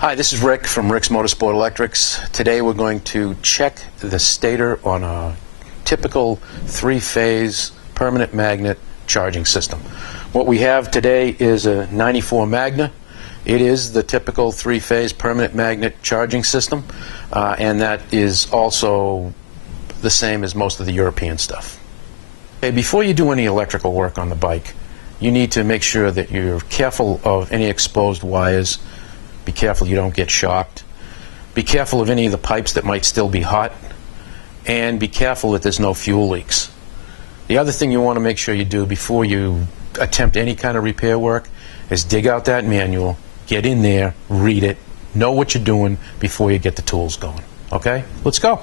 Hi, this is Rick from Rick's Motorsport Electrics. Today we're going to check the stator on a typical three-phase permanent magnet charging system. What we have today is a 94 Magna. It is the typical three-phase permanent magnet charging system, and that is also the same as most of the European stuff. Okay, before you do any electrical work on the bike, you need to make sure that you're careful of any exposed wires. Be careful you don't get shocked. Be careful of any of the pipes that might still be hot. And be careful that there's no fuel leaks. The other thing you want to make sure you do before you attempt any kind of repair work is dig out that manual, get in there, read it, know what you're doing before you get the tools going. Okay? Let's go.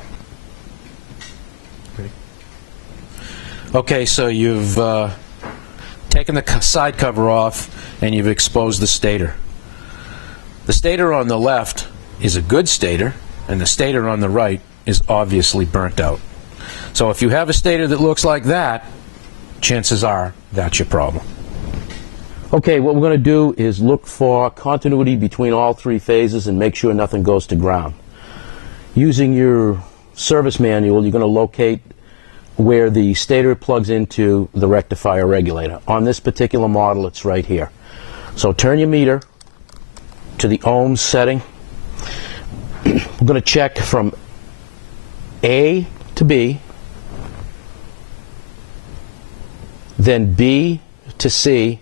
Okay, so you've taken the side cover off and you've exposed the stator. The stator on the left is a good stator, and the stator on the right is obviously burnt out. So if you have a stator that looks like that, chances are that's your problem. Okay, what we're going to do is look for continuity between all three phases and make sure nothing goes to ground. Using your service manual, you're going to locate where the stator plugs into the rectifier regulator. On this particular model, it's right here. So turn your meter to the ohms setting. We're going to check from A to B, then B to C,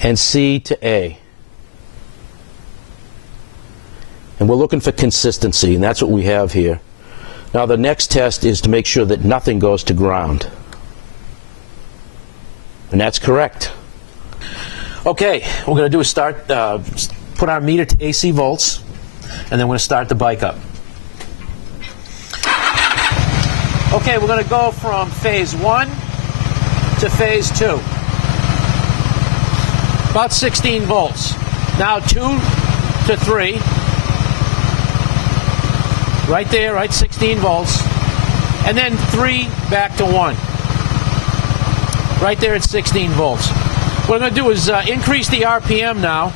and C to A. And we're looking for consistency, and that's what we have here. Now the next test is to make sure that nothing goes to ground. And that's correct. Okay, what we're going to do is put our meter to AC volts, and then we're going to start the bike up. Okay, we're going to go from phase 1 to phase 2. About 16 volts. Now 2 to 3. Right there, right, 16 volts. And then 3 back to 1. Right there at 16 volts. What I'm going to do is increase the RPM now.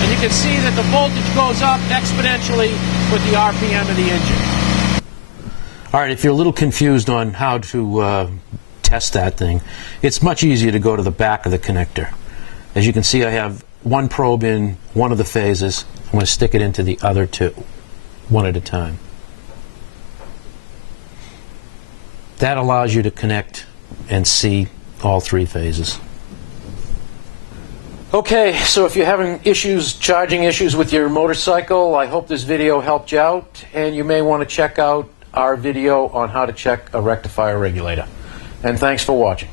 And you can see that the voltage goes up exponentially with the RPM of the engine. All right, if you're a little confused on how to test that thing, it's much easier to go to the back of the connector. As you can see, I have one probe in one of the phases. I'm going to stick it into the other two, one at a time. That allows you to connect and see all three phases. Okay, so if you're having charging issues with your motorcycle, I hope this video helped you out, and you may want to check out our video on how to check a rectifier regulator. And thanks for watching.